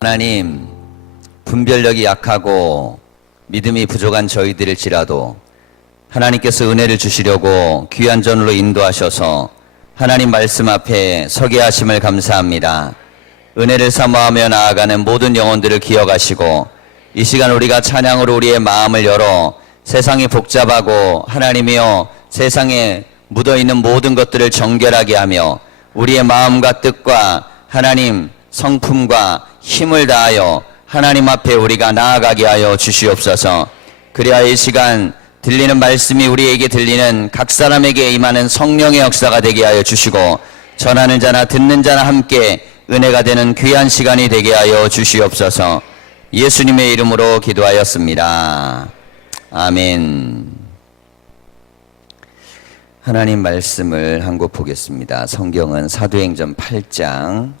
하나님, 분별력이 약하고 믿음이 부족한 저희들일지라도 하나님께서 은혜를 주시려고 귀한 전으로 인도하셔서 하나님 말씀 앞에 서게 하심을 감사합니다. 은혜를 사모하며 나아가는 모든 영혼들을 기억하시고 이 시간 우리가 찬양으로 우리의 마음을 열어 세상이 복잡하고 하나님이여 세상에 묻어있는 모든 것들을 정결하게 하며 우리의 마음과 뜻과 하나님 성품과 힘을 다하여 하나님 앞에 우리가 나아가게 하여 주시옵소서. 그래야 이 시간 들리는 말씀이 우리에게 들리는 각 사람에게 임하는 성령의 역사가 되게 하여 주시고 전하는 자나 듣는 자나 함께 은혜가 되는 귀한 시간이 되게 하여 주시옵소서. 예수님의 이름으로 기도하였습니다. 아멘. 하나님 말씀을 한 곳 보겠습니다. 성경은 사도행전 8장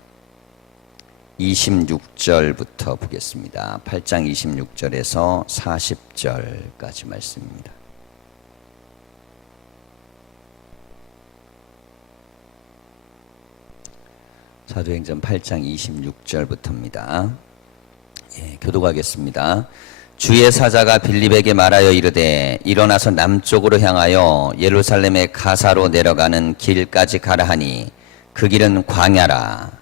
26절부터 보겠습니다. 8장 26절에서 40절까지 말씀입니다. 사도행전 8장 26절부터입니다. 교독하겠습니다. 주의 사자가 빌립에게 말하여 이르되 일어나서 남쪽으로 향하여 예루살렘의 가사로 내려가는 길까지 가라 하니 그 길은 광야라.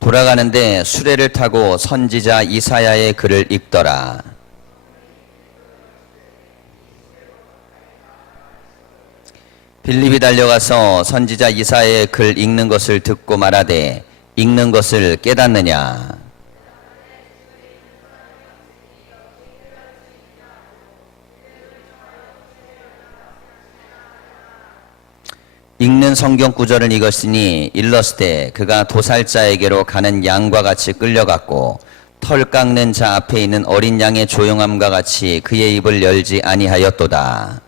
돌아가는데 수레를 타고 선지자 이사야의 글을 읽더라. 빌립이 달려가서 선지자 이사야의 글 읽는 것을 듣고 말하되 읽는 것을 깨닫느냐. 읽는 성경 구절을 읽었으니 일렀으되 그가 도살자에게로 가는 양과 같이 끌려갔고 털 깎는 자 앞에 있는 어린 양의 조용함과 같이 그의 입을 열지 아니하였도다.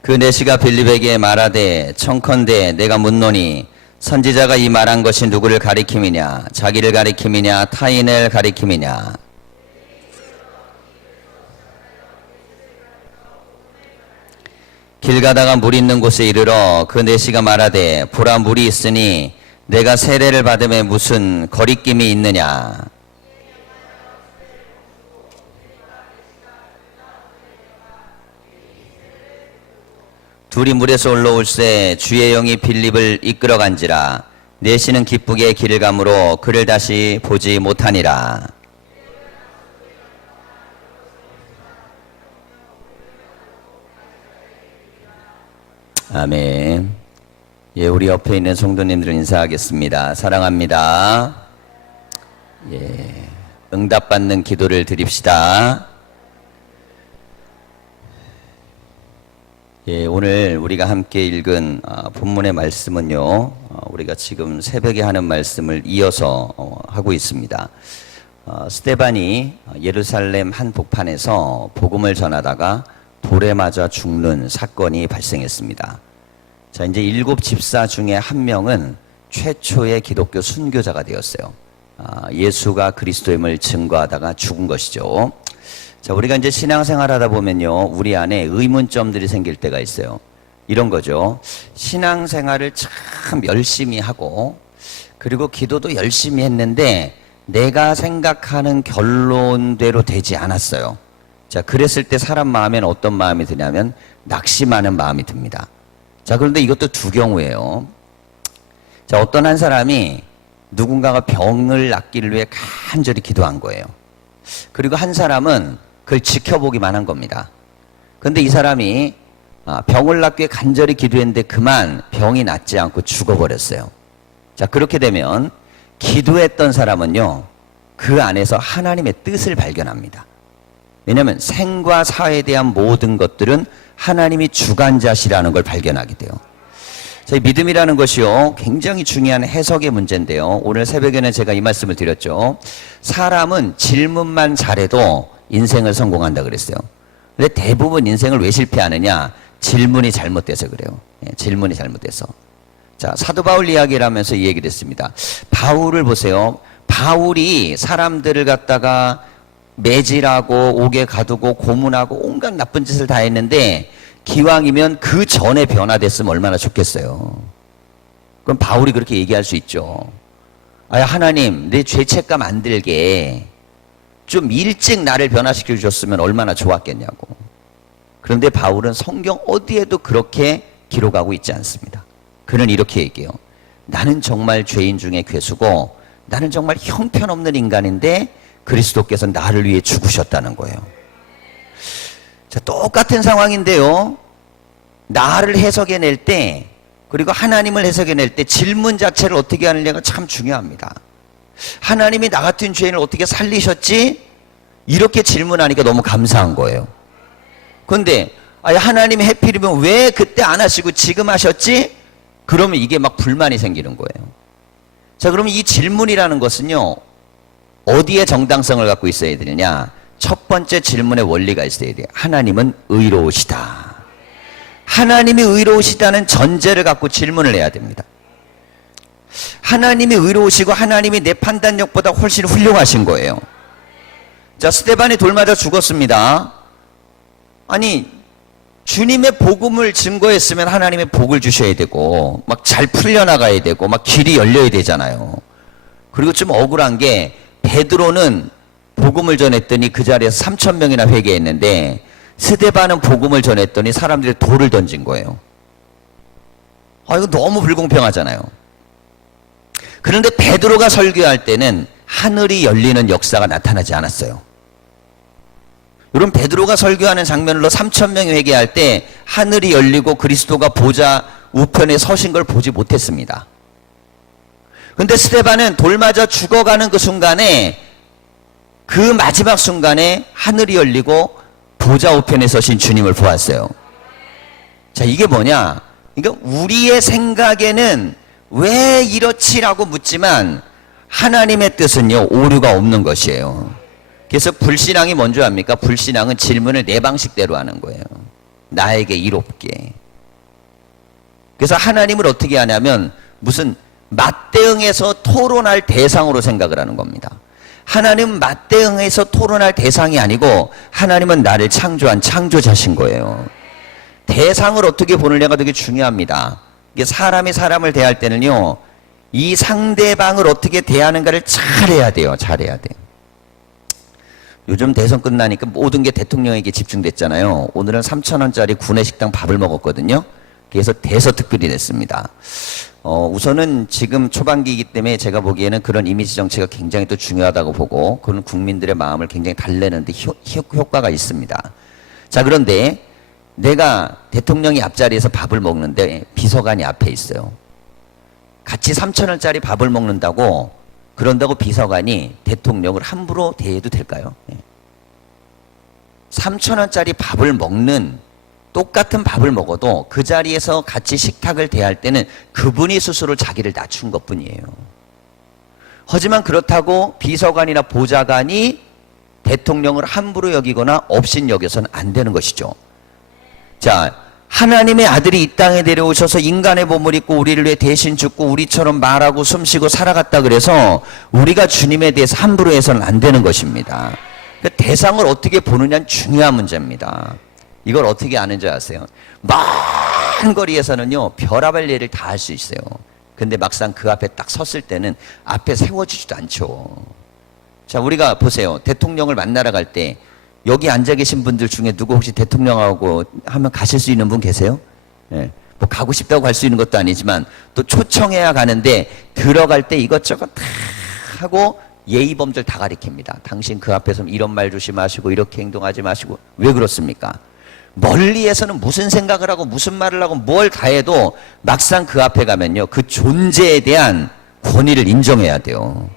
그 내시가 빌립에게 말하되 청컨대 내가 묻노니 선지자가 이 말한 것이 누구를 가리킴이냐? 자기를 가리킴이냐? 타인을 가리킴이냐? 길 가다가 물 있는 곳에 이르러 그 내시가 말하되 보라 물이 있으니 내가 세례를 받음에 무슨 거리낌이 있느냐? 둘이 물에서 올라올새 주의 영이 빌립을 이끌어 간지라. 내시는 기쁘게 길을 가므로 그를 다시 보지 못하니라. 아멘. 우리 옆에 있는 성도님들 인사하겠습니다. 사랑합니다. 응답받는 기도를 드립시다. 오늘 우리가 함께 읽은 본문의 말씀은요, 우리가 지금 새벽에 하는 말씀을 이어서 하고 있습니다. 스데반이 예루살렘 한복판에서 복음을 전하다가 돌에 맞아 죽는 사건이 발생했습니다. 자, 이제 7 집사 중에 한 명은 최초의 기독교 순교자가 되었어요. 예수가 그리스도임을 증거하다가 죽은 것이죠. 자, 우리가 이제 신앙생활 하다 보면요, 우리 안에 의문점들이 생길 때가 있어요. 이런 거죠. 신앙생활을 참 열심히 하고, 그리고 기도도 열심히 했는데, 내가 생각하는 결론대로 되지 않았어요. 자, 그랬을 때 사람 마음에는 어떤 마음이 드냐면, 낙심하는 마음이 듭니다. 자, 그런데 이것도 두 경우예요. 자, 어떤 한 사람이 누군가가 병을 낫기를 위해 간절히 기도한 거예요. 그리고 한 사람은 그걸 지켜보기만 한 겁니다. 그런데 이 사람이 병을 낫기 위해 간절히 기도했는데 그만 병이 낫지 않고 죽어버렸어요. 자, 그렇게 되면 기도했던 사람은요, 그 안에서 하나님의 뜻을 발견합니다. 왜냐하면 생과 사에 대한 모든 것들은 하나님이 주관자시라는 걸 발견하게 돼요. 자, 믿음이라는 것이요, 굉장히 중요한 해석의 문제인데요. 오늘 새벽에는 제가 이 말씀을 드렸죠. 사람은 질문만 잘해도 인생을 성공한다 그랬어요. 근데 대부분 인생을 왜 실패하느냐? 질문이 잘못돼서 그래요. 질문이 잘못돼서. 자, 사도 바울 이야기를 하면서 이 얘기를 했습니다. 바울을 보세요. 바울이 사람들을 갖다가 매질하고 옥에 가두고 고문하고 온갖 나쁜 짓을 다 했는데 기왕이면 그 전에 변화됐으면 얼마나 좋겠어요. 그럼 바울이 그렇게 얘기할 수 있죠. 아, 하나님, 내 죄책감 안 들게 좀 일찍 나를 변화시켜 주셨으면 얼마나 좋았겠냐고. 그런데 바울은 성경 어디에도 그렇게 기록하고 있지 않습니다. 그는 이렇게 얘기해요. 나는 정말 죄인 중에 괴수고 나는 정말 형편없는 인간인데 그리스도께서 나를 위해 죽으셨다는 거예요. 자, 똑같은 상황인데요. 나를 해석해낼 때 그리고 하나님을 해석해낼 때 질문 자체를 어떻게 하느냐가 참 중요합니다. 하나님이 나 같은 죄인을 어떻게 살리셨지? 이렇게 질문하니까 너무 감사한 거예요. 그런데 하나님이 해필이면 왜 그때 안 하시고 지금 하셨지? 그러면 이게 막 불만이 생기는 거예요. 자, 그러면 이 질문이라는 것은요, 어디에 정당성을 갖고 있어야 되느냐? 첫 번째 질문의 원리가 있어야 돼요. 하나님은 의로우시다. 하나님이 의로우시다는 전제를 갖고 질문을 해야 됩니다. 하나님이 의로우시고 하나님이 내 판단력보다 훨씬 훌륭하신 거예요. 자, 스데반이 돌 맞아 죽었습니다. 아니, 주님의 복음을 증거했으면 하나님의 복을 주셔야 되고 막 잘 풀려나가야 되고 막 길이 열려야 되잖아요. 그리고 좀 억울한 게 베드로는 복음을 전했더니 그 자리에서 3,000명이나 회개했는데 스데반은 복음을 전했더니 사람들이 돌을 던진 거예요. 아, 이거 너무 불공평하잖아요. 그런데 베드로가 설교할 때는 하늘이 열리는 역사가 나타나지 않았어요. 여러분, 베드로가 설교하는 장면으로 3,000명이 회개할 때 하늘이 열리고 그리스도가 보좌 우편에 서신 걸 보지 못했습니다. 그런데 스데반은 돌 맞아 죽어가는 그 순간에, 그 마지막 순간에 하늘이 열리고 보좌 우편에 서신 주님을 보았어요. 자, 이게 뭐냐? 그러니까 우리의 생각에는 왜 이렇지라고 묻지만 하나님의 뜻은요, 오류가 없는 것이에요. 그래서 불신앙이 뭔지 압니까? 불신앙은 질문을 내 방식대로 하는 거예요. 나에게 이롭게. 그래서 하나님을 어떻게 하냐면 무슨 맞대응해서 토론할 대상으로 생각을 하는 겁니다. 하나님은 맞대응해서 토론할 대상이 아니고 하나님은 나를 창조한 창조자신 거예요. 대상을 어떻게 보느냐가 되게 중요합니다. 이게 사람이 사람을 대할 때는요, 이 상대방을 어떻게 대하는가를 잘해야 돼요. 잘해야 돼요. 요즘 대선 끝나니까 모든 게 대통령에게 집중됐잖아요. 오늘은 3,000원짜리 구내식당 밥을 먹었거든요. 그래서 대서특필이 됐습니다. 우선은 지금 초반기이기 때문에 제가 보기에는 그런 이미지 정치가 굉장히 또 중요하다고 보고, 그런 국민들의 마음을 굉장히 달래는데 효과가 있습니다. 자, 그런데 내가 대통령이 앞자리에서 밥을 먹는데 비서관이 앞에 있어요. 같이 3,000원짜리 밥을 먹는다고, 그런다고 비서관이 대통령을 함부로 대해도 될까요? 3,000원짜리 밥을 먹는, 똑같은 밥을 먹어도 그 자리에서 같이 식탁을 대할 때는 그분이 스스로 자기를 낮춘 것뿐이에요. 하지만 그렇다고 비서관이나 보좌관이 대통령을 함부로 여기거나 업신여겨서는 안 되는 것이죠. 자, 하나님의 아들이 이 땅에 내려오셔서 인간의 몸을 입고 우리를 위해 대신 죽고 우리처럼 말하고 숨쉬고 살아갔다 그래서 우리가 주님에 대해서 함부로 해서는 안 되는 것입니다. 그러니까 대상을 어떻게 보느냐는 중요한 문제입니다. 이걸 어떻게 아는지 아세요? 먼 거리에서는요, 별의별 일을 다 할 수 있어요. 근데 막상 그 앞에 딱 섰을 때는 앞에 세워지지도 않죠. 자, 우리가 보세요. 대통령을 만나러 갈 때 여기 앉아 계신 분들 중에 누구 혹시 대통령하고 하면 가실 수 있는 분 계세요? 네. 뭐 가고 싶다고 갈 수 있는 것도 아니지만 또 초청해야 가는데 들어갈 때 이것저것 다 하고 예의범절 다 가리킵니다. 당신 그 앞에서 이런 말 조심하시고 이렇게 행동하지 마시고. 왜 그렇습니까? 멀리에서는 무슨 생각을 하고 무슨 말을 하고 뭘 다 해도 막상 그 앞에 가면요, 그 존재에 대한 권위를 인정해야 돼요.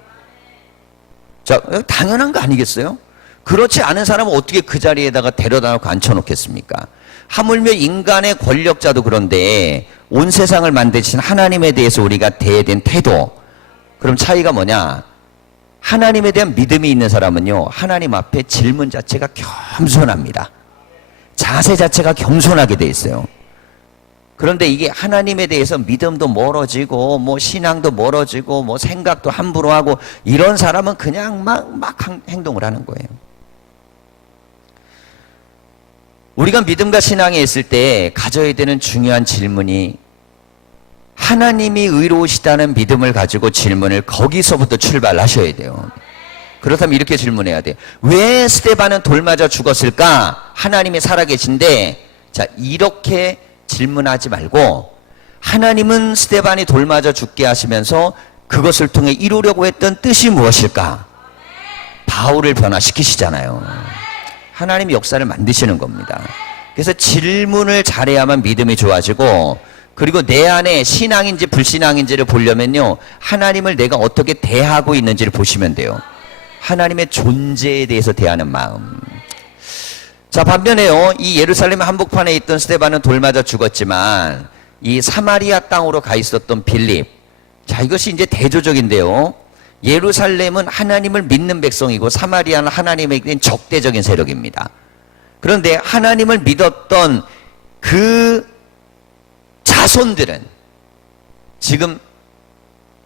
자, 당연한 거 아니겠어요? 그렇지 않은 사람은 어떻게 그 자리에다가 데려다 놓고 앉혀놓겠습니까? 하물며 인간의 권력자도 그런데 온 세상을 만드신 하나님에 대해서 우리가 대해야 된 태도, 그럼 차이가 뭐냐? 하나님에 대한 믿음이 있는 사람은요, 하나님 앞에 질문 자체가 겸손합니다. 자세 자체가 겸손하게 돼 있어요. 그런데 이게 하나님에 대해서 믿음도 멀어지고 뭐 신앙도 멀어지고 뭐 생각도 함부로 하고 이런 사람은 그냥 막 행동을 하는 거예요. 우리가 믿음과 신앙에 있을 때 가져야 되는 중요한 질문이 하나님이 의로우시다는 믿음을 가지고 질문을 거기서부터 출발하셔야 돼요. 그렇다면 이렇게 질문해야 돼요. 왜 스데반은 돌 맞아 죽었을까? 하나님이 살아계신데, 자, 이렇게 질문하지 말고 하나님은 스데반이 돌 맞아 죽게 하시면서 그것을 통해 이루려고 했던 뜻이 무엇일까? 바울을 변화시키시잖아요. 하나님이 역사를 만드시는 겁니다. 그래서 질문을 잘해야만 믿음이 좋아지고, 그리고 내 안에 신앙인지 불신앙인지를 보려면요, 하나님을 내가 어떻게 대하고 있는지를 보시면 돼요. 하나님의 존재에 대해서 대하는 마음. 자, 반면에요, 이 예루살렘 한복판에 있던 스데반은 돌 맞아 죽었지만 이 사마리아 땅으로 가 있었던 빌립, 자, 이것이 이제 대조적인데요. 예루살렘은 하나님을 믿는 백성이고 사마리아는 하나님에게는 적대적인 세력입니다. 그런데 하나님을 믿었던 그 자손들은 지금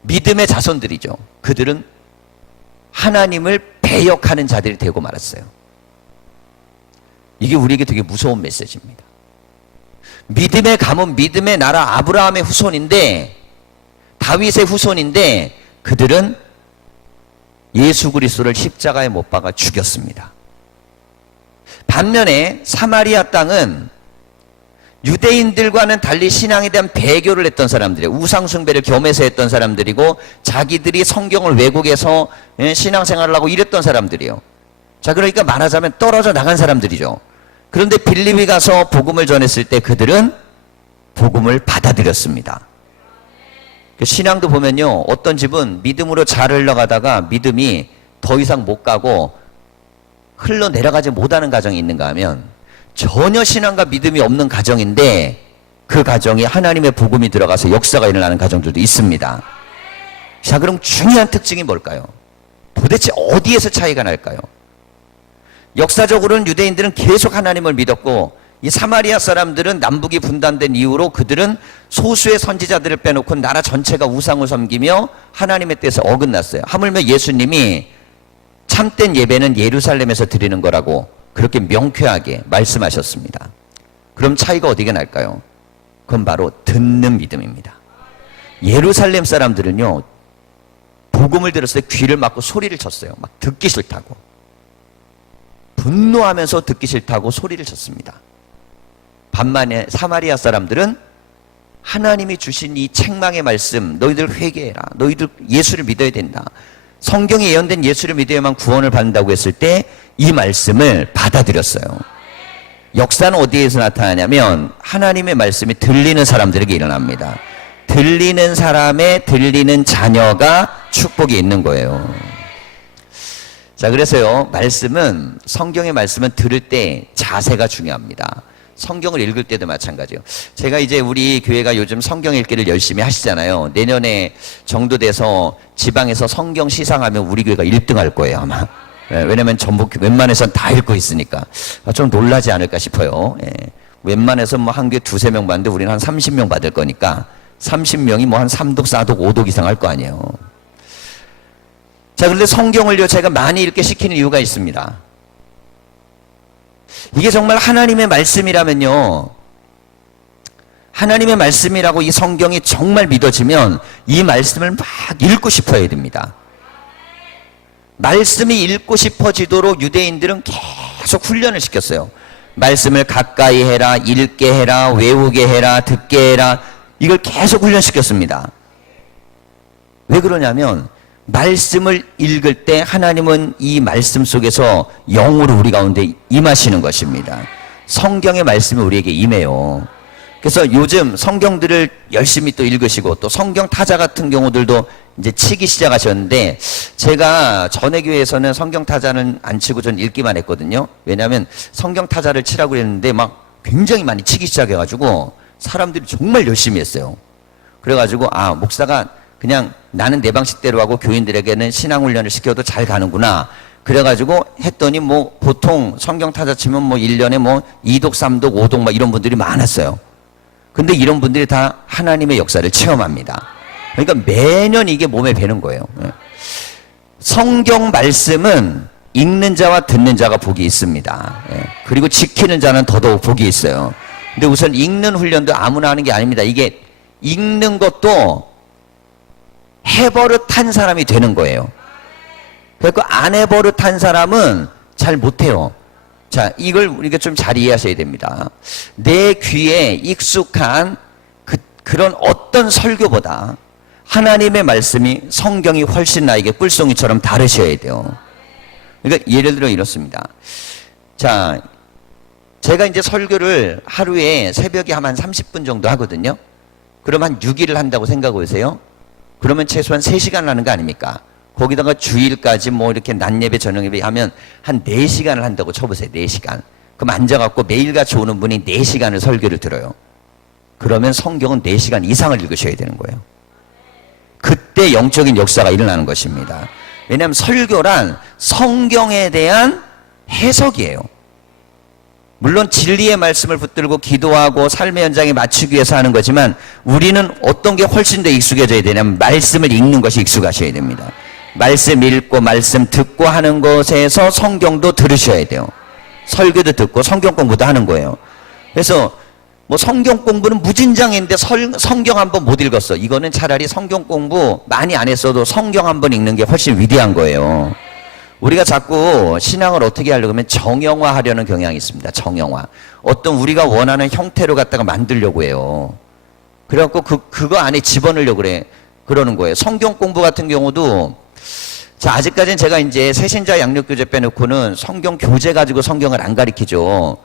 믿음의 자손들이죠. 그들은 하나님을 배역하는 자들이 되고 말았어요. 이게 우리에게 되게 무서운 메시지입니다. 믿음의 가문, 믿음의 나라 아브라함의 후손인데, 다윗의 후손인데, 그들은 예수 그리스도를 십자가에 못 박아 죽였습니다. 반면에 사마리아 땅은 유대인들과는 달리 신앙에 대한 배교를 했던 사람들이에요. 우상숭배를 겸해서 했던 사람들이고 자기들이 성경을 왜곡해서 신앙생활을 하고 이랬던 사람들이에요. 자, 그러니까 말하자면 떨어져 나간 사람들이죠. 그런데 빌립이 가서 복음을 전했을 때 그들은 복음을 받아들였습니다. 신앙도 보면요, 어떤 집은 믿음으로 잘 흘러가다가 믿음이 더 이상 못 가고 흘러내려가지 못하는 가정이 있는가 하면 전혀 신앙과 믿음이 없는 가정인데 그 가정이 하나님의 복음이 들어가서 역사가 일어나는 가정들도 있습니다. 자, 그럼 중요한 특징이 뭘까요? 도대체 어디에서 차이가 날까요? 역사적으로는 유대인들은 계속 하나님을 믿었고 이 사마리아 사람들은 남북이 분단된 이후로 그들은 소수의 선지자들을 빼놓고 나라 전체가 우상을 섬기며 하나님의 뜻에 어긋났어요. 하물며 예수님이 참된 예배는 예루살렘에서 드리는 거라고 그렇게 명쾌하게 말씀하셨습니다. 그럼 차이가 어디가 날까요? 그건 바로 듣는 믿음입니다. 예루살렘 사람들은요, 복음을 들었을 때 귀를 막고 소리를 쳤어요. 막 듣기 싫다고. 분노하면서 듣기 싫다고 소리를 쳤습니다. 반면에 사마리아 사람들은 하나님이 주신 이 책망의 말씀, 너희들 회개해라, 너희들 예수를 믿어야 된다, 성경에 예언된 예수를 믿어야만 구원을 받는다고 했을 때 이 말씀을 받아들였어요. 역사는 어디에서 나타나냐면 하나님의 말씀이 들리는 사람들에게 일어납니다. 들리는 사람의 들리는 자녀가 축복이 있는 거예요. 자, 그래서요, 말씀은, 성경의 말씀은 들을 때 자세가 중요합니다. 성경을 읽을 때도 마찬가지예요. 제가 이제 우리 교회가 요즘 성경 읽기를 열심히 하시잖아요. 내년에 정도 돼서 지방에서 성경 시상하면 우리 교회가 1등 할 거예요, 아마. 왜냐면 전부 웬만해선 다 읽고 있으니까. 좀 놀라지 않을까 싶어요. 웬만해서 뭐 한 교회 2-3명 받는데 우리는 한 30명 받을 거니까 30명이 뭐 한 3독, 4독, 5독 이상 할 거 아니에요. 자, 그런데 성경을요, 제가 많이 읽게 시키는 이유가 있습니다. 이게 정말 하나님의 말씀이라면요, 하나님의 말씀이라고 이 성경이 정말 믿어지면 이 말씀을 막 읽고 싶어야 됩니다. 말씀이 읽고 싶어지도록 유대인들은 계속 훈련을 시켰어요. 말씀을 가까이 해라, 읽게 해라, 외우게 해라, 듣게 해라, 이걸 계속 훈련시켰습니다. 왜 그러냐면 말씀을 읽을 때 하나님은 이 말씀 속에서 영으로 우리 가운데 임하시는 것입니다. 성경의 말씀이 우리에게 임해요. 그래서 요즘 성경들을 열심히 또 읽으시고 또 성경 타자 같은 경우들도 이제 치기 시작하셨는데, 제가 전에 교회에서는 성경 타자는 안 치고 전 읽기만 했거든요. 왜냐하면 성경 타자를 치라고 그랬는데 막 굉장히 많이 치기 시작해가지고 사람들이 정말 열심히 했어요. 그래가지고 목사가 그냥 나는 내 방식대로 하고 교인들에게는 신앙훈련을 시켜도 잘 가는구나. 그래가지고 했더니 뭐 보통 성경 타자 치면 뭐 1년에 뭐 2독, 3독, 5독 막 이런 분들이 많았어요. 근데 이런 분들이 다 하나님의 역사를 체험합니다. 그러니까 매년 이게 몸에 배는 거예요. 성경 말씀은 읽는 자와 듣는 자가 복이 있습니다. 그리고 지키는 자는 더더욱 복이 있어요. 근데 우선 읽는 훈련도 아무나 하는 게 아닙니다. 이게 읽는 것도 해버릇한 사람이 되는 거예요. 그래서 안 해버릇한 사람은 잘 못해요. 자, 이걸 우리가 좀 잘 이해하셔야 됩니다. 내 귀에 익숙한 그런 어떤 설교보다 하나님의 말씀이, 성경이 훨씬 나에게 꿀송이처럼 다르셔야 돼요. 그러니까 예를 들어 이렇습니다. 자, 제가 이제 설교를 하루에 새벽에 한 30분 정도 하거든요. 그럼 한 6일을 한다고 생각해 보세요. 그러면 최소한 3시간을 하는 거 아닙니까? 거기다가 주일까지 뭐 이렇게 낮 예배, 저녁 예배 하면 한 4시간을 한다고 쳐보세요. 4시간. 그럼 앉아갖고 매일같이 오는 분이 4시간을 설교를 들어요. 그러면 성경은 4시간 이상을 읽으셔야 되는 거예요. 그때 영적인 역사가 일어나는 것입니다. 왜냐하면 설교란 성경에 대한 해석이에요. 물론 진리의 말씀을 붙들고 기도하고 삶의 현장에 맞추기 위해서 하는 거지만 우리는 어떤 게 훨씬 더 익숙해져야 되냐면 말씀을 읽는 것이 익숙하셔야 됩니다. 말씀 읽고 말씀 듣고 하는 것에서 성경도 들으셔야 돼요. 설교도 듣고 성경 공부도 하는 거예요. 그래서 뭐 성경 공부는 무진장인데 성경 한 번 못 읽었어. 이거는 차라리 성경 공부 많이 안 했어도 성경 한 번 읽는 게 훨씬 위대한 거예요. 우리가 자꾸 신앙을 어떻게 하려고 하면 정형화하려는 경향이 있습니다. 정형화. 어떤 우리가 원하는 형태로 갖다가 만들려고 해요. 그래갖고 그거 안에 집어넣으려고 그러는 거예요. 성경 공부 같은 경우도 자, 아직까지는 제가 이제 새신자 양육교재 빼놓고는 성경 교재 가지고 성경을 안 가르치죠.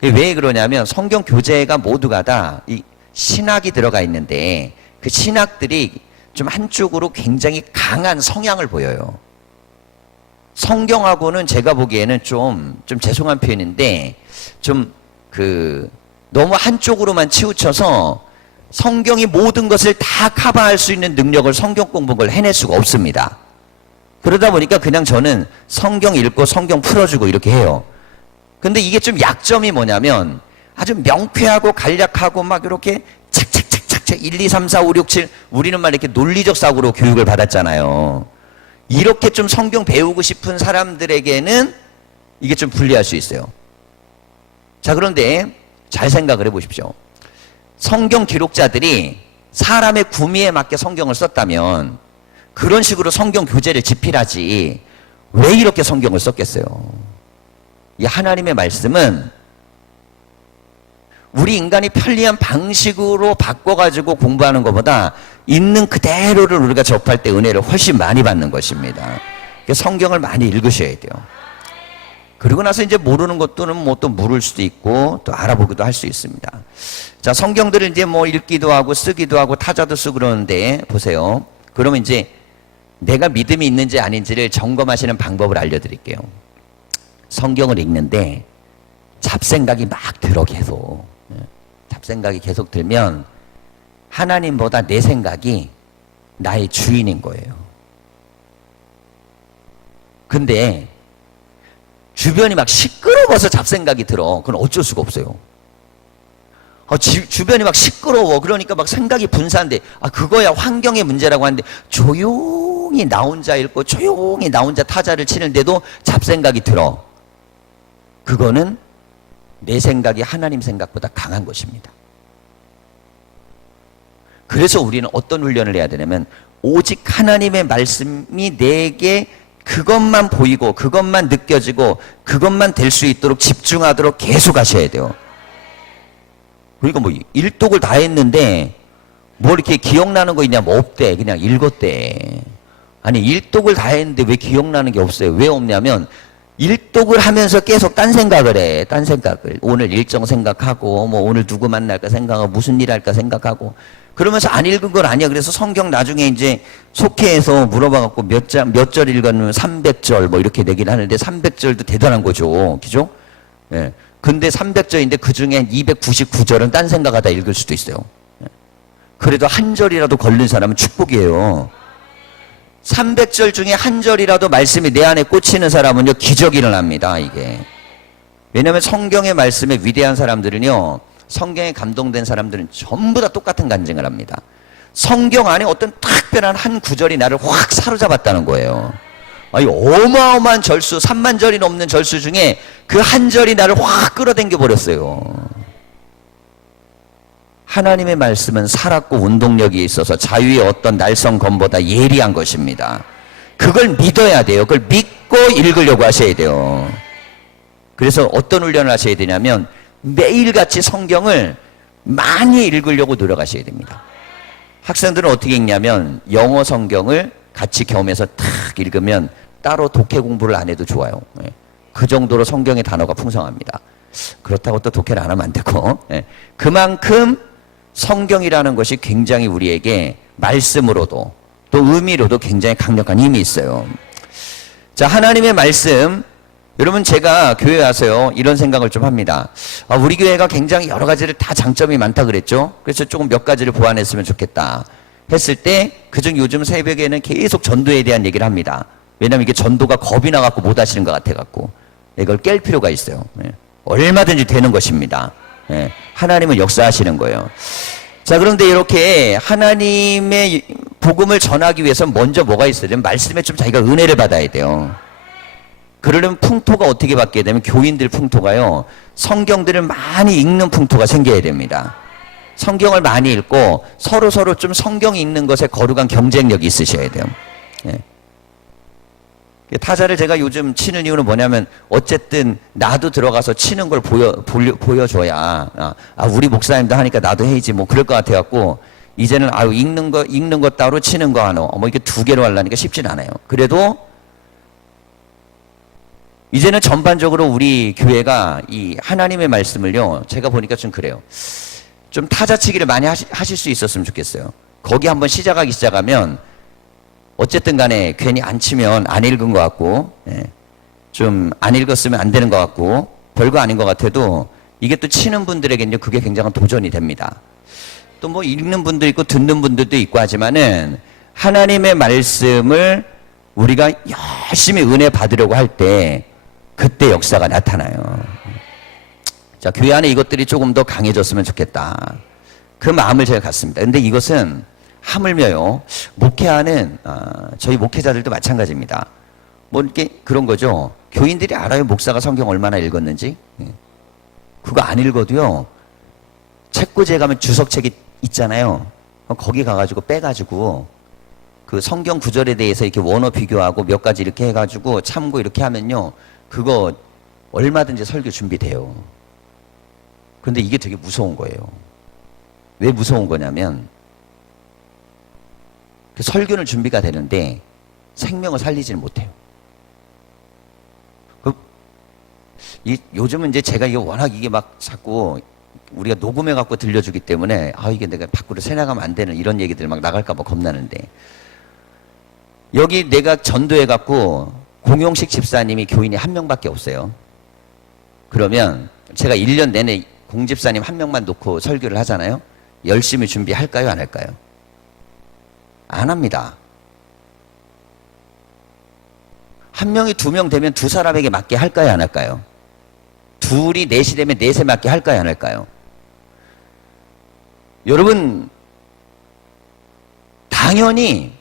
왜 그러냐면 성경 교재가 모두가 다 이 신학이 들어가 있는데 그 신학들이 좀 한쪽으로 굉장히 강한 성향을 보여요. 성경하고는 제가 보기에는 좀 죄송한 표현인데 너무 한쪽으로만 치우쳐서 성경이 모든 것을 다 커버할 수 있는 능력을 성경 공부를 해낼 수가 없습니다. 그러다 보니까 그냥 저는 성경 읽고 성경 풀어주고 이렇게 해요. 근데 이게 좀 약점이 뭐냐면 아주 명쾌하고 간략하고 막 이렇게 착착착착착 1, 2, 3, 4, 5, 6, 7 우리는 막 이렇게 논리적 사고로 교육을 받았잖아요. 이렇게 좀 성경 배우고 싶은 사람들에게는 이게 좀 불리할 수 있어요. 자, 그런데 잘 생각을 해보십시오. 성경 기록자들이 사람의 구미에 맞게 성경을 썼다면 그런 식으로 성경 교재를 집필하지 왜 이렇게 성경을 썼겠어요? 이 하나님의 말씀은 우리 인간이 편리한 방식으로 바꿔가지고 공부하는 것보다 있는 그대로를 우리가 접할 때 은혜를 훨씬 많이 받는 것입니다. 성경을 많이 읽으셔야 돼요. 그러고 나서 이제 모르는 것들은 뭐 또 물을 수도 있고 또 알아보기도 할 수 있습니다. 자, 성경들을 이제 뭐 읽기도 하고 쓰기도 하고 타자도 쓰고 그러는데 보세요. 그러면 이제 내가 믿음이 있는지 아닌지를 점검하시는 방법을 알려드릴게요. 성경을 읽는데 잡생각이 막 들어 계속. 잡생각이 계속 들면 하나님보다 내 생각이 나의 주인인 거예요. 근데 주변이 막 시끄러워서 잡생각이 들어. 그건 어쩔 수가 없어요. 주변이 막 시끄러워. 그러니까 막 생각이 분산돼. 그거야 환경의 문제라고 하는데 조용히 나 혼자 읽고 조용히 나 혼자 타자를 치는데도 잡생각이 들어. 그거는 내 생각이 하나님 생각보다 강한 것입니다. 그래서 우리는 어떤 훈련을 해야 되냐면 오직 하나님의 말씀이 내게 그것만 보이고 그것만 느껴지고 그것만 될 수 있도록 집중하도록 계속 하셔야 돼요. 그러니까 뭐 일독을 다 했는데 뭐 이렇게 기억나는 거 있냐? 뭐 없대. 그냥 읽었대. 아니 일독을 다 했는데 왜 기억나는 게 없어요? 왜 없냐면 일독을 하면서 계속 딴 생각을 해. 딴 생각을. 오늘 일정 생각하고 뭐 오늘 누구 만날까 생각하고 무슨 일 할까 생각하고 그러면서 안 읽은 건 아니야. 그래서 성경 나중에 이제 속회에서 물어봐갖고 몇 절 읽었냐면 300절 뭐 이렇게 내긴 하는데 300절도 대단한 거죠. 그죠? 예. 근데 300절인데 그 중에 299절은 딴 생각하다 읽을 수도 있어요. 예. 그래도 한 절이라도 걸린 사람은 축복이에요. 300절 중에 한 절이라도 말씀이 내 안에 꽂히는 사람은요, 기적이 일어납니다, 이게. 왜냐하면 성경의 말씀에 위대한 사람들은요, 성경에 감동된 사람들은 전부 다 똑같은 간증을 합니다. 성경 안에 어떤 특별한 한 구절이 나를 확 사로잡았다는 거예요. 아니, 어마어마한 절수, 3만 절이 넘는 절수 중에 그 한 절이 나를 확 끌어당겨 버렸어요. 하나님의 말씀은 살았고 운동력이 있어서 자유의 어떤 날성검보다 예리한 것입니다. 그걸 믿어야 돼요. 그걸 믿고 읽으려고 하셔야 돼요. 그래서 어떤 훈련을 하셔야 되냐면 매일같이 성경을 많이 읽으려고 노력하셔야 됩니다. 학생들은 어떻게 읽냐면 영어 성경을 같이 겸해서 탁 읽으면 따로 독해 공부를 안 해도 좋아요. 그 정도로 성경의 단어가 풍성합니다. 그렇다고 또 독해를 안 하면 안 되고, 그만큼 성경이라는 것이 굉장히 우리에게 말씀으로도 또 의미로도 굉장히 강력한 힘이 있어요. 자, 하나님의 말씀, 여러분 제가 교회 와서요 이런 생각을 좀 합니다. 우리 교회가 굉장히 여러 가지를 다 장점이 많다 그랬죠. 그래서 조금 몇 가지를 보완했으면 좋겠다 했을 때 그중 요즘 새벽에는 계속 전도에 대한 얘기를 합니다. 왜냐하면 이게 전도가 겁이 나갖고 못 하시는 것 같아갖고 이걸 깰 필요가 있어요. 얼마든지 되는 것입니다. 하나님은 역사하시는 거예요. 자, 그런데 이렇게 하나님의 복음을 전하기 위해서 먼저 뭐가 있어야 되면 말씀에 좀 자기가 은혜를 받아야 돼요. 그러려면 풍토가 어떻게 바뀌어야 되면 교인들 풍토가요 성경들을 많이 읽는 풍토가 생겨야 됩니다. 성경을 많이 읽고 서로 좀 성경 읽는 것에 거룩한 경쟁력이 있으셔야 돼요. 타자를 제가 요즘 치는 이유는 뭐냐면 어쨌든 나도 들어가서 치는 걸 보여줘야 우리 목사님도 하니까 나도 해야지 뭐 그럴 것 같아갖고 이제는 읽는 거 따로 치는 거 하나 이렇게 두 개로 하려니까 쉽진 않아요. 그래도 이제는 전반적으로 우리 교회가 이 하나님의 말씀을요 제가 보니까 좀 그래요. 좀 타자치기를 많이 하실 수 있었으면 좋겠어요. 거기 한번 시작하면 어쨌든 간에 괜히 안 치면 안 읽은 것 같고 좀 안 읽었으면 안 되는 것 같고 별거 아닌 것 같아도 이게 또 치는 분들에게는 그게 굉장한 도전이 됩니다. 또 뭐 읽는 분도 있고 듣는 분들도 있고 하지만은 하나님의 말씀을 우리가 열심히 은혜 받으려고 할 때 그때 역사가 나타나요. 자, 교회 안에 이것들이 조금 더 강해졌으면 좋겠다. 그 마음을 제가 갖습니다. 근데 이것은 하물며요 목회하는 저희 목회자들도 마찬가지입니다. 뭐 이렇게 그런 거죠. 교인들이 알아요 목사가 성경 얼마나 읽었는지. 그거 안 읽어도요 책꽂이에 가면 주석책이 있잖아요. 거기 가가지고 빼가지고 그 성경 구절에 대해서 이렇게 원어 비교하고 몇 가지 이렇게 해가지고 참고 이렇게 하면요 그거 얼마든지 설교 준비돼요. 그런데 이게 되게 무서운 거예요. 왜 무서운 거냐면 그 설교는 준비가 되는데 생명을 살리지는 못해요. 요즘은 이제 제가 이게 워낙 이게 막 자꾸 우리가 녹음해 갖고 들려주기 때문에 이게 내가 밖으로 새나가면 안 되는 이런 얘기들 막 나갈까 봐 겁나는데 여기 내가 전도해 갖고 공용식 집사님이 교인이 한 명밖에 없어요. 그러면 제가 1년 내내 공집사님 한 명만 놓고 설교를 하잖아요. 열심히 준비할까요 안 할까요? 안 합니다. 한 명이 2명 되면 2사람에게 맞게 할까요 안 할까요? 둘이 넷이 되면 넷에 맞게 할까요 안 할까요? 여러분 당연히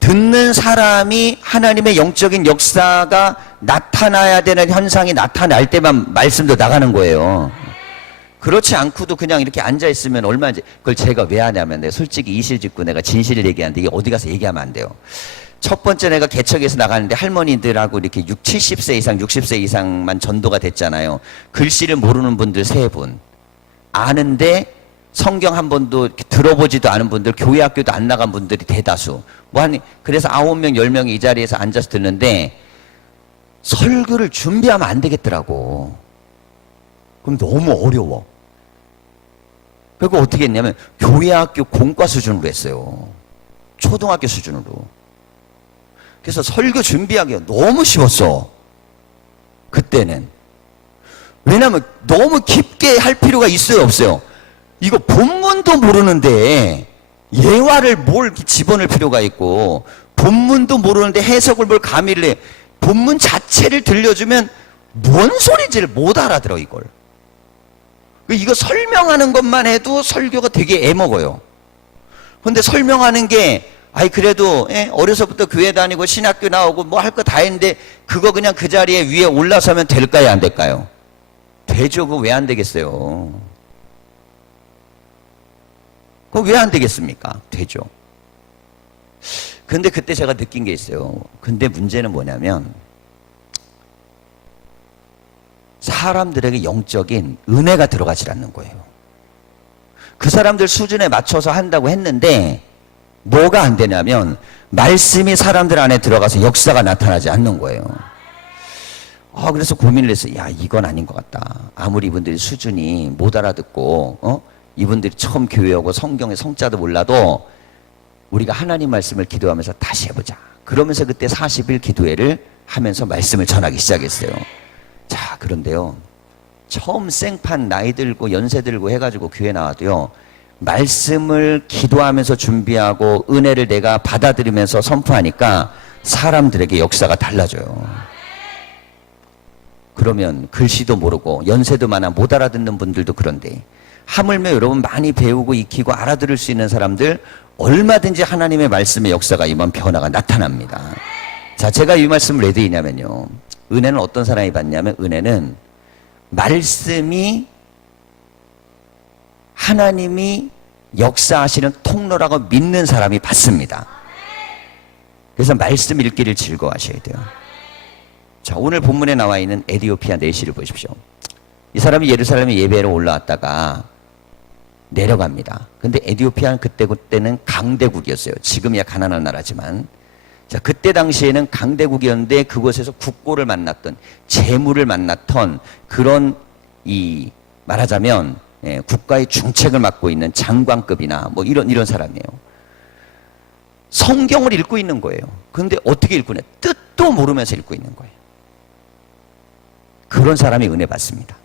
듣는 사람이 하나님의 영적인 역사가 나타나야 되는 현상이 나타날 때만 말씀도 나가는 거예요. 그렇지 않고도 그냥 이렇게 앉아있으면 얼마인지. 그걸 제가 왜 하냐면 내가 솔직히 이실직고 내가 진실을 얘기하는데 이게 어디 가서 얘기하면 안 돼요. 첫 번째 내가 개척에서 나가는데 할머니들하고 이렇게 70세 이상 60세 이상만 전도가 됐잖아요. 글씨를 모르는 분들 3분 아는데 성경 한 번도 들어보지도 않은 분들, 교회 학교도 안 나간 분들이 대다수. 그래서 9명 10명이 이 자리에서 앉아서 듣는데 설교를 준비하면 안 되겠더라고. 그럼 너무 어려워. 그리고 어떻게 했냐면 교회 학교 공과 수준으로 했어요. 초등학교 수준으로. 그래서 설교 준비하기가 너무 쉬웠어. 그때는. 왜냐면 너무 깊게 할 필요가 있어요 없어요? 이거 본문도 모르는데 예화를 뭘 집어넣을 필요가 있고 본문도 모르는데 해석을 뭘 가미를 해. 본문 자체를 들려주면 뭔 소리인지를 못 알아들어 이걸. 이거 설명하는 것만 해도 설교가 되게 애먹어요. 근데 설명하는 게 그래도 어려서부터 교회 다니고 신학교 나오고 뭐 할 거 다 했는데 그거 그냥 그 자리에 위에 올라서면 될까요, 안 될까요? 되죠. 그거 왜 안 되겠어요? 그거 왜 안 되겠습니까? 되죠. 근데 그때 제가 느낀 게 있어요. 근데 문제는 뭐냐면 사람들에게 영적인 은혜가 들어가질 않는 거예요. 그 사람들 수준에 맞춰서 한다고 했는데 뭐가 안 되냐면 말씀이 사람들 안에 들어가서 역사가 나타나지 않는 거예요. 그래서 고민을 했어요. 이건 아닌 것 같다. 아무리 이분들이 수준이 못 알아듣고 이분들이 처음 교회 오고 성경의 성자도 몰라도 우리가 하나님 말씀을 기도하면서 다시 해보자. 그러면서 그때 40일 기도회를 하면서 말씀을 전하기 시작했어요. 자, 그런데요. 처음 생판 나이 들고 연세 들고 해가지고 교회 나와도요. 말씀을 기도하면서 준비하고 은혜를 내가 받아들이면서 선포하니까 사람들에게 역사가 달라져요. 그러면 글씨도 모르고 연세도 많아 못 알아듣는 분들도 그런데 하물며 여러분 많이 배우고 익히고 알아들을 수 있는 사람들 얼마든지 하나님의 말씀의 역사가 임한 변화가 나타납니다. 자, 제가 이 말씀을 왜 드리냐면요. 은혜는 어떤 사람이 받냐면 은혜는 말씀이 하나님이 역사하시는 통로라고 믿는 사람이 받습니다. 그래서 말씀 읽기를 즐거워하셔야 돼요. 자, 오늘 본문에 나와 있는 에디오피아 내시를 보십시오. 이 사람이 예루살렘에 예배로 올라왔다가 내려갑니다. 근데 에디오피아는 그때는 강대국이었어요. 지금이야 가난한 나라지만. 자, 그때 당시에는 강대국이었는데 그곳에서 국고를 만났던, 재물을 만났던 그런 말하자면 국가의 중책을 맡고 있는 장관급이나 뭐 이런 사람이에요. 성경을 읽고 있는 거예요. 그런데 어떻게 읽고 있냐? 뜻도 모르면서 읽고 있는 거예요. 그런 사람이 은혜 받습니다.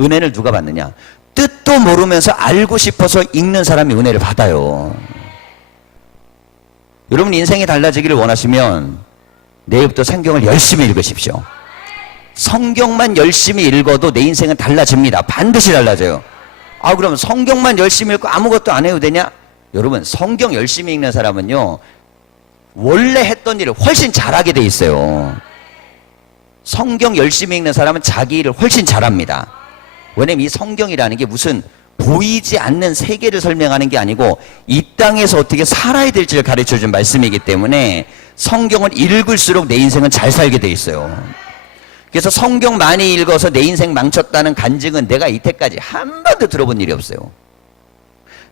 은혜를 누가 받느냐? 뜻도 모르면서 알고 싶어서 읽는 사람이 은혜를 받아요. 여러분 인생이 달라지기를 원하시면 내일부터 성경을 열심히 읽으십시오. 성경만 열심히 읽어도 내 인생은 달라집니다. 반드시 달라져요. 그럼 성경만 열심히 읽고 아무것도 안 해도 되냐? 여러분 성경 열심히 읽는 사람은요 원래 했던 일을 훨씬 잘하게 돼 있어요. 성경 열심히 읽는 사람은 자기 일을 훨씬 잘합니다. 왜냐면 이 성경이라는 게 무슨 보이지 않는 세계를 설명하는 게 아니고 이 땅에서 어떻게 살아야 될지를 가르쳐준 말씀이기 때문에 성경을 읽을수록 내 인생은 잘 살게 돼 있어요. 그래서 성경 많이 읽어서 내 인생 망쳤다는 간증은 내가 이때까지 한 번도 들어본 일이 없어요.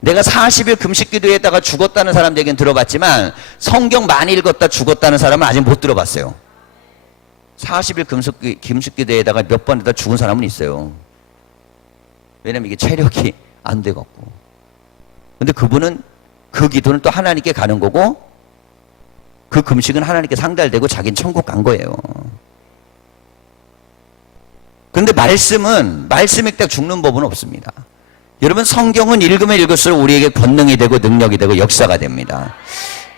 내가 40일 금식 기도했다가 죽었다는 사람들에겐 들어봤지만 성경 많이 읽었다 죽었다는 사람은 아직 못 들어봤어요. 40일 금식 기도에다가 몇 번 했다 죽은 사람은 있어요. 왜냐면 이게 체력이 안 돼갖고. 근데 그분은 그 기도는 또 하나님께 가는 거고 그 금식은 하나님께 상달되고 자기는 천국 간 거예요. 근데 말씀 읽다가 죽는 법은 없습니다. 여러분 성경은 읽으면 읽을수록 우리에게 권능이 되고 능력이 되고 역사가 됩니다.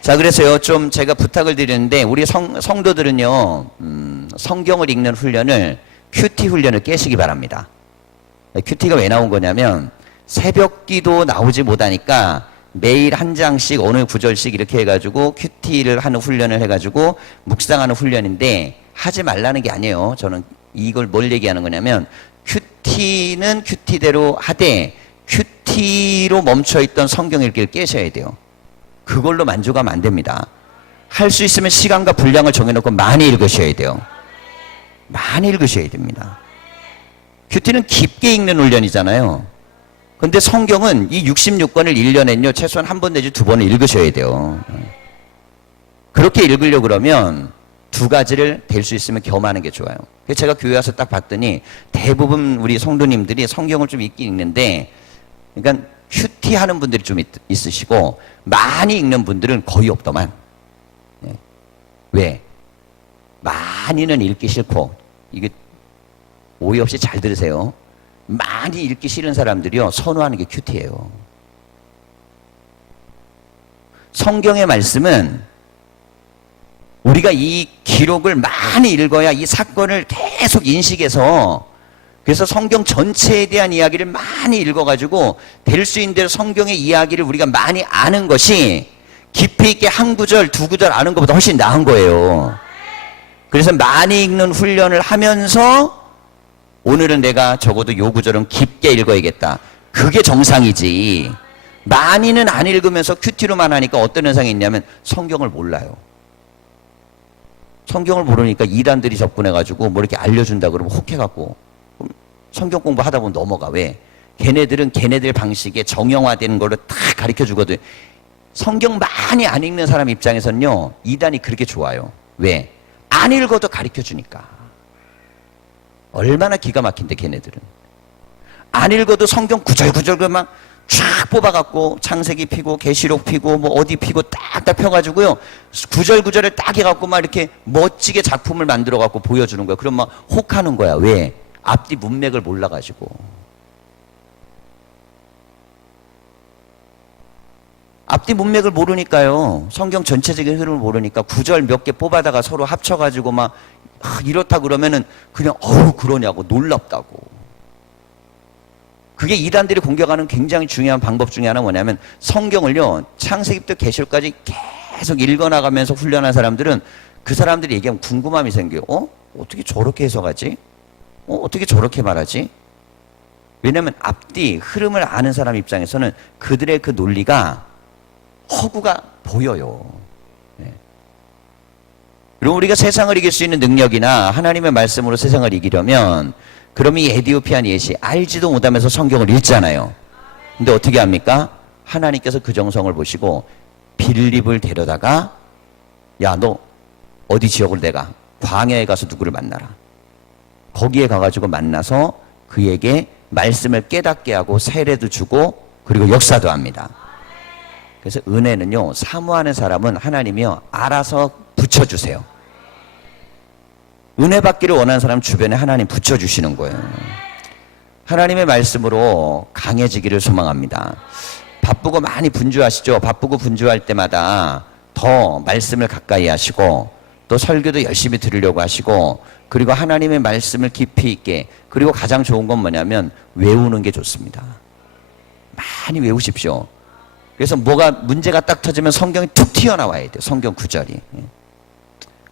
자, 그래서요 좀 제가 부탁을 드리는데 우리 성도들은요 성경을 읽는 훈련을 큐티 훈련을 깨시기 바랍니다. 큐티가 왜 나온 거냐면 새벽 기도 나오지 못하니까 매일 한 장씩 어느 구절씩 이렇게 해가지고 큐티를 하는 훈련을 해가지고 묵상하는 훈련인데 하지 말라는 게 아니에요. 저는 이걸 뭘 얘기하는 거냐면 큐티는 큐티대로 하되 큐티로 멈춰있던 성경 읽기를 깨셔야 돼요. 그걸로 만족하면 안 됩니다. 할 수 있으면 시간과 분량을 정해놓고 많이 읽으셔야 돼요. 많이 읽으셔야 됩니다. 큐티는 깊게 읽는 훈련이잖아요. 근데 성경은 이 66권을 1년에는요 최소한 한 번 내지 두 번을 읽으셔야 돼요. 그렇게 읽으려고 그러면 두 가지를 될 수 있으면 겸하는 게 좋아요. 그래서 제가 교회 와서 딱 봤더니 대부분 우리 성도님들이 성경을 좀 읽긴 읽는데 그러니까 큐티 하는 분들이 좀 있으시고 많이 읽는 분들은 거의 없더만. 왜? 많이는 읽기 싫고 이게 오해 없이 잘 들으세요. 많이 읽기 싫은 사람들이요 선호하는 게 큐티예요. 성경의 말씀은 우리가 이 기록을 많이 읽어야 이 사건을 계속 인식해서 그래서 성경 전체에 대한 이야기를 많이 읽어가지고 될 수 있는 대로 성경의 이야기를 우리가 많이 아는 것이 깊이 있게 한 구절, 두 구절 아는 것보다 훨씬 나은 거예요. 그래서 많이 읽는 훈련을 하면서 오늘은 내가 적어도 요 구절은 깊게 읽어야겠다. 그게 정상이지. 많이는 안 읽으면서 큐티로만 하니까 어떤 현상이 있냐면 성경을 몰라요. 성경을 모르니까 이단들이 접근해가지고 뭐 이렇게 알려준다 그러면 혹해갖고 성경 공부하다 보면 넘어가. 왜? 걔네들은 걔네들 방식에 정형화된 걸로 다 가르쳐 주거든. 성경 많이 안 읽는 사람 입장에서는요, 이단이 그렇게 좋아요. 왜? 안 읽어도 가르쳐 주니까. 얼마나 기가 막힌데 걔네들은. 안 읽어도 성경 구절구절 그만 쫙 뽑아갖고 창세기 피고 계시록 피고 뭐 어디 피고 딱딱 펴가지고요, 구절구절을 딱 해갖고 막 이렇게 멋지게 작품을 만들어갖고 보여주는 거야. 그럼 막 혹하는 거야. 왜? 앞뒤 문맥을 몰라가지고. 앞뒤 문맥을 모르니까요. 성경 전체적인 흐름을 모르니까 구절 몇 개 뽑아다가 서로 합쳐가지고 막 이렇다 그러면은 그냥 그러냐고 놀랍다고. 그게 이단들이 공격하는 굉장히 중요한 방법 중에 하나 뭐냐면, 성경을요 창세기부터 계시록까지 계속 읽어나가면서 훈련한 사람들은 그 사람들이 얘기하면 궁금함이 생겨요. 어떻게 저렇게 해석하지? 어떻게 저렇게 말하지? 왜냐하면 앞뒤 흐름을 아는 사람 입장에서는 그들의 그 논리가 허구가 보여요. 네. 그럼 우리가 세상을 이길 수 있는 능력이나 하나님의 말씀으로 세상을 이기려면, 그럼 이 에디오피안 예시 알지도 못하면서 성경을 읽잖아요. 근데 어떻게 합니까? 하나님께서 그 정성을 보시고 빌립을 데려다가, 야, 너 어디 지역으로 내가 광야에 가서 누구를 만나라. 거기에 가가지고 만나서 그에게 말씀을 깨닫게 하고 세례도 주고 그리고 역사도 합니다. 그래서 은혜는요, 사모하는 사람은 하나님이요 알아서 붙여주세요. 은혜 받기를 원하는 사람 주변에 하나님 붙여주시는 거예요. 하나님의 말씀으로 강해지기를 소망합니다. 바쁘고 많이 분주하시죠? 바쁘고 분주할 때마다 더 말씀을 가까이 하시고 또 설교도 열심히 들으려고 하시고, 그리고 하나님의 말씀을 깊이 있게, 그리고 가장 좋은 건 뭐냐면 외우는 게 좋습니다. 많이 외우십시오. 그래서 뭐가 문제가 딱 터지면 성경이 툭 튀어나와야 돼요. 성경 구절이.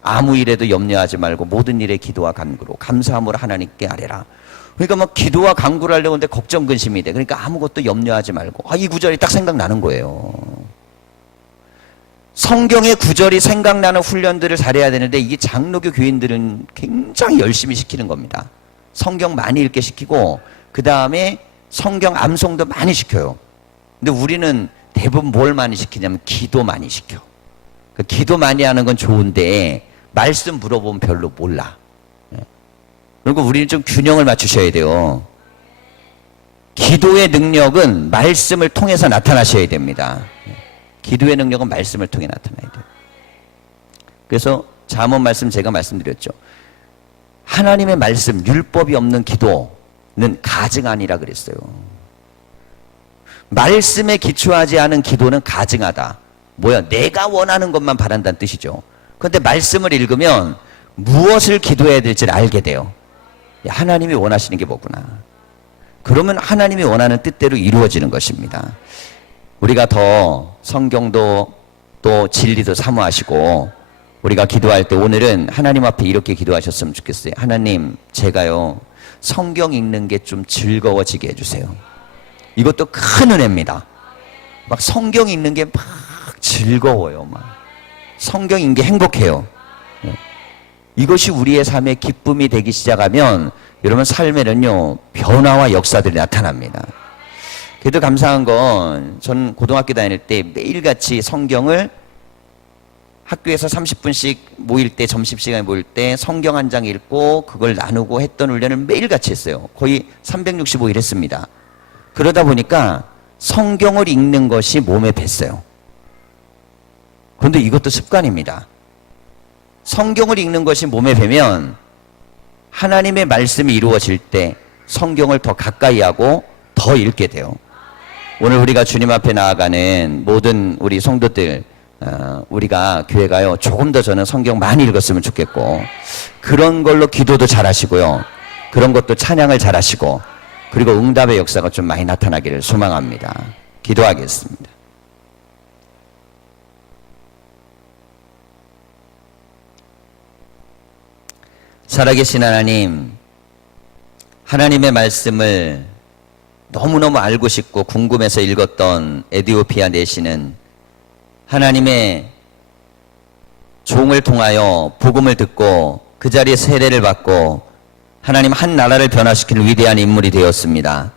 아무 일에도 염려하지 말고 모든 일에 기도와 간구로 감사함으로 하나님께 아뢰라. 그러니까 막 기도와 간구를 하려고 하는데 걱정 근심이 돼. 그러니까 아무것도 염려하지 말고, 이 구절이 딱 생각나는 거예요. 성경의 구절이 생각나는 훈련들을 잘해야 되는데, 이게 장로교 교인들은 굉장히 열심히 시키는 겁니다. 성경 많이 읽게 시키고 그 다음에 성경 암송도 많이 시켜요. 근데 우리는 대부분 뭘 많이 시키냐면 기도 많이 시켜. 기도 많이 하는 건 좋은데 말씀 물어보면 별로 몰라. 그리고 우리는 좀 균형을 맞추셔야 돼요. 기도의 능력은 말씀을 통해서 나타나셔야 됩니다. 기도의 능력은 말씀을 통해 나타나야 돼요. 그래서 잠언 말씀 제가 말씀드렸죠. 하나님의 말씀, 율법이 없는 기도는 가증아니라 그랬어요. 말씀에 기초하지 않은 기도는 가증하다. 뭐야? 내가 원하는 것만 바란다는 뜻이죠. 그런데 말씀을 읽으면 무엇을 기도해야 될지를 알게 돼요. 하나님이 원하시는 게 뭐구나. 그러면 하나님이 원하는 뜻대로 이루어지는 것입니다. 우리가 더 성경도 또 진리도 사모하시고, 우리가 기도할 때 오늘은 하나님 앞에 이렇게 기도하셨으면 좋겠어요. 하나님, 제가요 성경 읽는 게 좀 즐거워지게 해주세요. 이것도 큰 은혜입니다. 막 성경 읽는 게 막 즐거워요. 막 성경 읽는 게 행복해요. 이것이 우리의 삶의 기쁨이 되기 시작하면 여러분 삶에는요 변화와 역사들이 나타납니다. 그래도 감사한 건, 전 고등학교 다닐 때 매일같이 성경을 학교에서 30분씩 모일 때, 점심시간에 모일 때 성경 한 장 읽고 그걸 나누고 했던 훈련을 매일같이 했어요. 거의 365일 했습니다. 그러다 보니까 성경을 읽는 것이 몸에 뱄어요. 그런데 이것도 습관입니다. 성경을 읽는 것이 몸에 배면 하나님의 말씀이 이루어질 때 성경을 더 가까이 하고 더 읽게 돼요. 오늘 우리가 주님 앞에 나아가는 모든 우리 성도들, 우리가 교회가요 조금 더 저는 성경 많이 읽었으면 좋겠고, 그런 걸로 기도도 잘 하시고요, 그런 것도 찬양을 잘하시고 그리고 응답의 역사가 좀 많이 나타나기를 소망합니다. 기도하겠습니다. 살아계신 하나님, 하나님의 말씀을 너무너무 알고 싶고 궁금해서 읽었던 에디오피아 내시는 하나님의 종을 통하여 복음을 듣고 그 자리에 세례를 받고 하나님 한 나라를 변화시키는 위대한 인물이 되었습니다.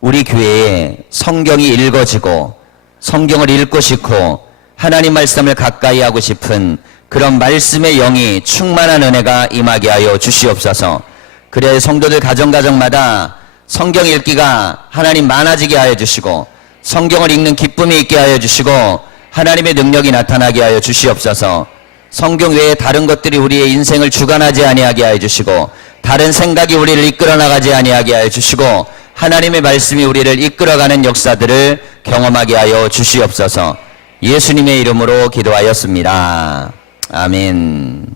우리 교회에 성경이 읽어지고 성경을 읽고 싶고 하나님 말씀을 가까이 하고 싶은 그런 말씀의 영이 충만한 은혜가 임하게 하여 주시옵소서. 그래야 성도들 가정마다 성경 읽기가 하나님 많아지게 하여 주시고 성경을 읽는 기쁨이 있게 하여 주시고 하나님의 능력이 나타나게 하여 주시옵소서. 성경 외에 다른 것들이 우리의 인생을 주관하지 아니하게 하여 주시고 다른 생각이 우리를 이끌어 나가지 아니하게 하여 주시고 하나님의 말씀이 우리를 이끌어가는 역사들을 경험하게 하여 주시옵소서. 예수님의 이름으로 기도하였습니다. 아멘.